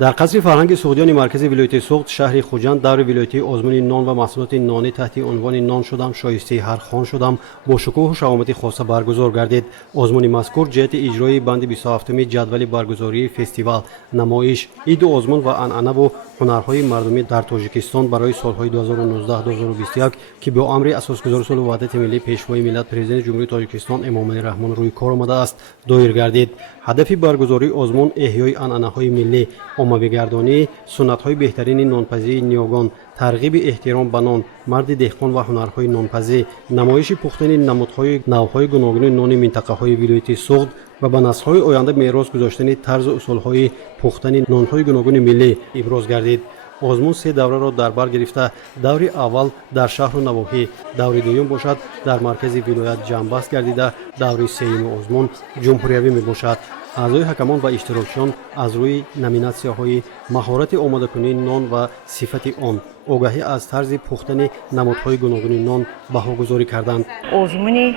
در قصر فرهنگ سوغدیان مرکزی ولایت سوغد شهر خوجند دور ولایتی آزمون نان و محصولات نانی تحت عنوان نان شدم شایسته هر خان شدم با شکوه و شهامت خاصه برگزار گردید. آزمون مذکور جهت اجرای بند 27 جدول برگزاری فستیوال نمایش عید آزمون و عنعنه و هنرهای مردمی در تاجیکستان برای سالهای 2019-2021 که با امر اساسگذار صلح و وحدت ملی پیشوای ملت پرزیدنت جمهوری تاجیکستان امام علی رحمان روی کار آمده است دایر گردید. هدف برگزاری آزمون احیای عنعنه‌های ملی، عمومی‌گردانی سنت‌های بهترین نانپزی نیاگان، ترغیب احترام به نان، مرد دهقان و هنرهای نانپزی، نمایش پختن نمودهای نوهای گوناگون نان منطقه‌های ولایت سوغد و به نسل‌های آینده میراث گذاشتن طرز و اصول‌های پختن نان‌های گوناگون ملی ابراز گردید. آزمون سه دوره را در بر گرفته دور اول در شهر و نواحی، دور دوم باشد در مرکز ولایت جنبست گردیده، دور سوم آزمون جمهوریوی می باشد. اعضای حکمان و اشتراکچیان از روی نامیناسی‌های مهارت آماده‌کنی نان و صفت آن، آگاهی از طرز پختن نمودهای گوناگون نان بهاگذاری کردند. آزمون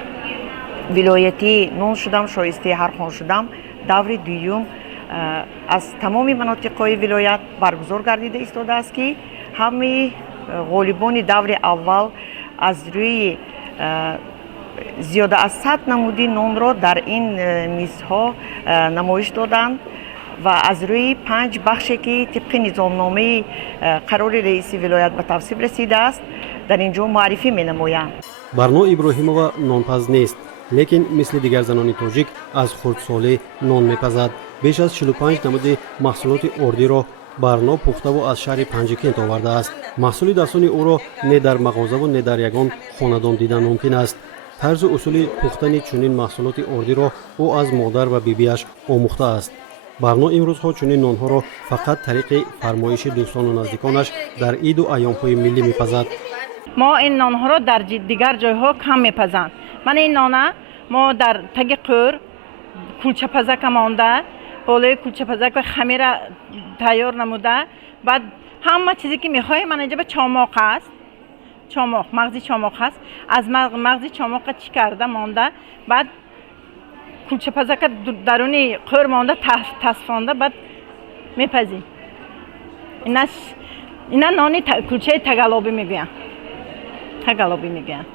ولایتی نان شدم شایسته هر خان شدم دور دوم از تمام مناطق‌های ولایت برگزار گردیده ایستاده است که همه غالبان دور اول از روی زیاده از 100 نمودی نان را در این میزها نمایش دادند و از روی 5 بخشی که طبق نظامنامه قرار رئیس ولایت به تصویب رسیده است در اینجا معرفی می نمایند. برنا ابراهیمова نانپز نیست، لیکن مثل دیگر زنان تاجیک از خردسالی نان میپزد. بیش از 45 نمود محصولات اردی را برنا پخته و از شهر پنجکент آورده است. محصول دستان او را نه در مغازه و نه در یگان خاندان دیدن ممکن است. طرز اصول پختن چنین محصولات اردی را او از مادر و بیبیش آموخته است. برنا امروزها چنین نانها را فقط طریق فرمایش دوستان و نزدیکانش در عید و ایام‌های ملی میپزد. ما این نانها را در دیگر جایها کم میپزند. من این نانه ما در تگ قور کلچه پزک مانده، بالای کلچه پزک و خمیر تیار نموده، بعد همه چیزی که میخوایم من اینجا به چاماق است، چاماق، مغز چاماق هست، از مغز چاماق چی کرده مانده، بعد کلچه پزک درونی قور مانده تصفانده، بعد میپزیم. اینا نانی کلچه تگلابی میگوین، تگلابی میگوین.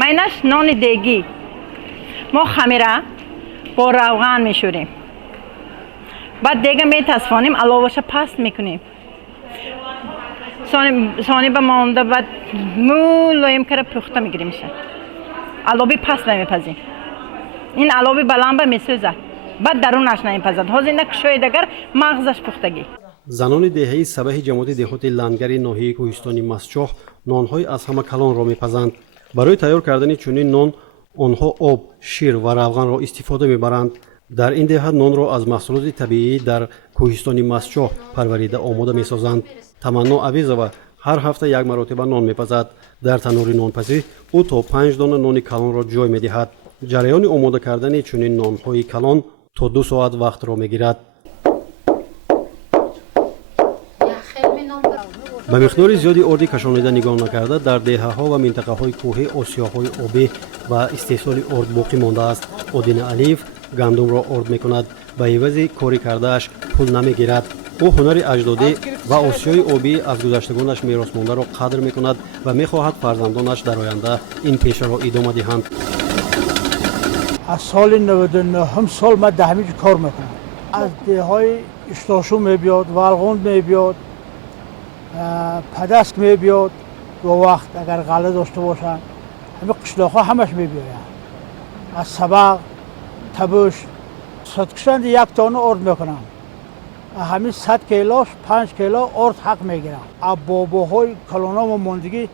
ما اینش نان دیگی، ما خمیره با روغن میشوریم، بعد دیگه میتصفانیم، علاوهش پست میکنیم، ثانی به مانده، بعد مولایم که پخته میگیریم میشه، علاوه پست نمیپزیم. این علاوه بلنبه میسوزه، بعد درونش نمیپزد. حاضر نکشوی دگر مغزش پختگی. زنان دهه‌ای صبح جماعت دهات لنگری ناحیه کوهستانی مسچوح نانهای از همه کلان را میپزند. برای تیار کردن چنین نان آنها آب، شیر و روغن را استفاده میبرند. در این دهه نان را از محصولات طبیعی در کوهستانی مسچوح پروریده آماده میسازند. تمنا عویزова هر هفته یک مرتبه نان میپزد. در تنور نانپزی او تا 5 دانه نان کلان را جای میدهد. جریان آماده کردن چنین نانهای کلان تا 2 ساعت وقت را میگیرد. به مقدار زیادی اردی کشانیده نگاه نکرده در دهه‌ها و منطقه‌های کوهی آسیاهای آبی و استحصال ارد باقی مانده است. اودین علیف گندم را ارد میکند، به عوض کاری کرده‌اش پول نمیگیرد. او هنر اجدادی و آسیای آبی از گذشتگانش میراث مانده را قدر میکند و میخواهد فرزندانش در آینده این پیشه را ادامه دهند. از سال 99 هم سال من دهمی کار میکنم. از دههای اشتاشو میبیاد، ولغوند میبیاد، پدسک میبیاد و وقت اگر غله داشته باشن همه قشلاق‌ها همش میبیاید. از سبق، تبوش، صدکشند 1 تانه ارد میکنم. همین 100 کیلوش 5 کیلو ارد حق میگیرم. از باباهای کلانام و ماندگی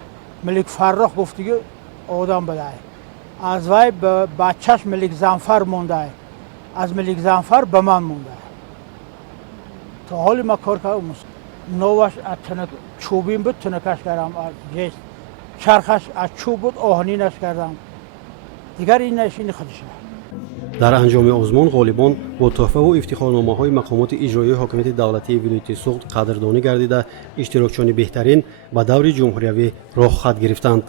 ملک فرخ گفتگی آدم بده. از وی به بچهش ملک زنفر مونده، از ملک زنفر به من مونده. تا حالی ما کار کردم. نوش از چوبین بود تنکش کردم، از جست چرخش از چوب بود آهنینش کردم. دیگر این نشین خودشه. در انجام آزمون غالبان با تحفه و افتخارنامه‌های مقامات اجرایی حاکمیت دولتی ولایت سوغد قدردانی گردیده اشتراکچیان بهترین به دور جمهوریوی راه خط گرفتند.